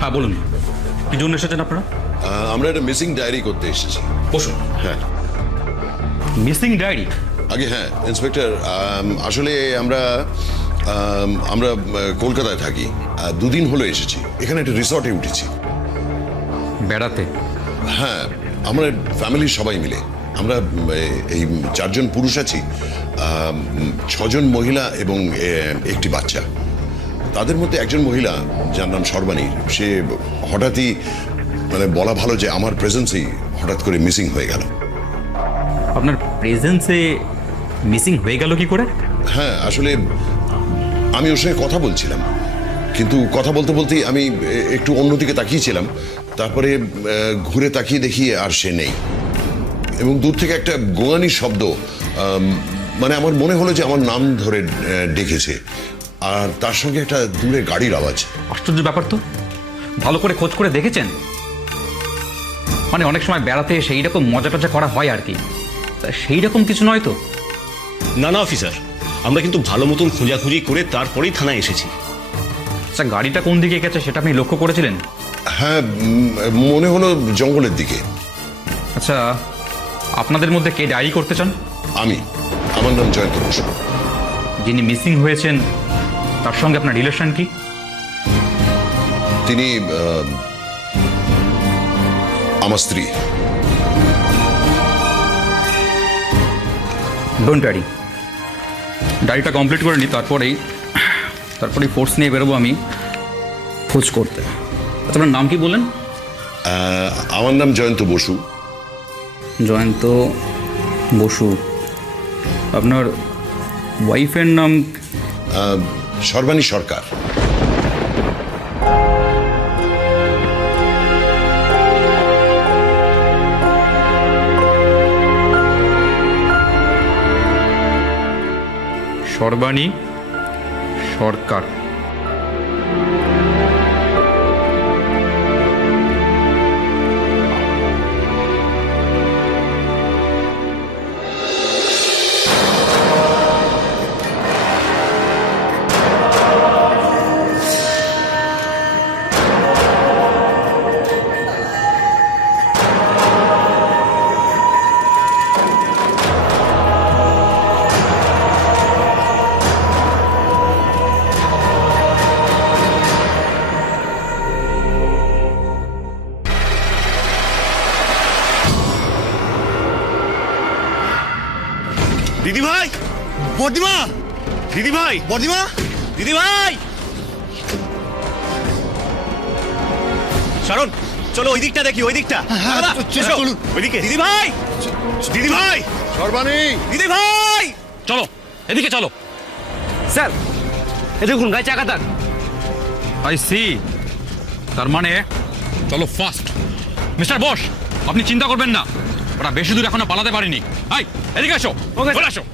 হ্যাঁ বলুন, কি জন্য এসেছেন আপনারা? আমরা একটা মিসিং ডায়েরি করতে এসেছি। বসুন। হ্যাঁ মিসিং ডায়েরি? আগে হ্যাঁ ইন্সপেক্টর, আসলে আমরা কলকাতায় থাকি, 2 দিন হলো এসেছি। এখানে একটা রিসর্টে উঠেছি বেড়াতে? হ্যাঁ, আমরা ফ্যামিলির সবাই মিলে। আমরা এই 4 জন পুরুষ আছি, 6 জন মহিলা এবং একটি বাচ্চা। তাদের মধ্যে একজন মহিলা যার নাম সর্বাণী, সে হঠাৎই মানে বলা ভালো যে আমার প্রেজেন্সেই হঠাৎ করে মিসিং হয়ে গেল। আপনার প্রেজেন্সে মিসিং হয়ে গেল কি করে? হ্যাঁ, আসলে আমি ওর সঙ্গে কথা বলছিলাম, কিন্তু কথা বলতে বলতেই আমি একটু অন্যদিকে তাকিয়েছিলাম। তারপরে ঘুরে তাকিয়ে দেখি আর সে নেই, এবং দূর থেকে একটা গোয়ানি শব্দ, মানে আমার মনে হলো যে আমার নাম ধরে ডেকেছে, আর তার সঙ্গে একটা দূরে গাড়ির আওয়াজ। আশ্চর্য ব্যাপার তো। ভালো করে খোঁজ করে দেখেছেন? মানে অনেক সময় বেড়াতে সেই রকম মজা টজা করা হয় আর কি, সেই রকম কিছু নয় তো? না না অফিসার, আমরা কিন্তু ভালো মতন খোঁজাখুঁজি করে তারপরেই থানায় এসেছি। আচ্ছা, গাড়িটা কোন দিকে গেছে সেটা আপনি লক্ষ্য করেছিলেন? হ্যাঁ, মনে হলো জঙ্গলের দিকে। আচ্ছা, আপনাদের মধ্যে কে ডায়েরি করতে চান? আমার নাম জয়ন্ত বসু। যিনি মিসিং হয়েছেন তার সঙ্গে আপনার রিলেশন কি? তিনি আমার স্ত্রী। ডোন্ট ওয়ারি, ডায়েরিটা কমপ্লিট করে নি, তারপরেই ফোর্স নিয়ে বেরোবো আমি খোঁজ করতে। আচ্ছা, আপনার নাম কি বললেন? আমার নাম জয়ন্ত বসু। জয়ন্ত বসু। আপনার ওয়াইফের নাম? সর্বাণী সরকার। সর্বাণী সরকার। দিদি ভাই, বর্দিমা, দিদি ভাই, বর্দিমা, দিদি ভাই। শারণ, চলো ওই দিকটা দেখি, ওই দিকটা। চলুন ওইদিকে। দিদি ভাই, দিদি ভাই, সর্বাণী, দিদি ভাই, চলো এদিকে চলো। স্যার এ দেখুন গায়ে চাকা দাগ। আই সি, তার মানে চলো ফাস্ট। মিস্টার বোস, আপনি চিন্তা করবেন না, ওরা বেশি দূর এখনো পালাতে পারেনি। আই এদিকে আসো, আসো।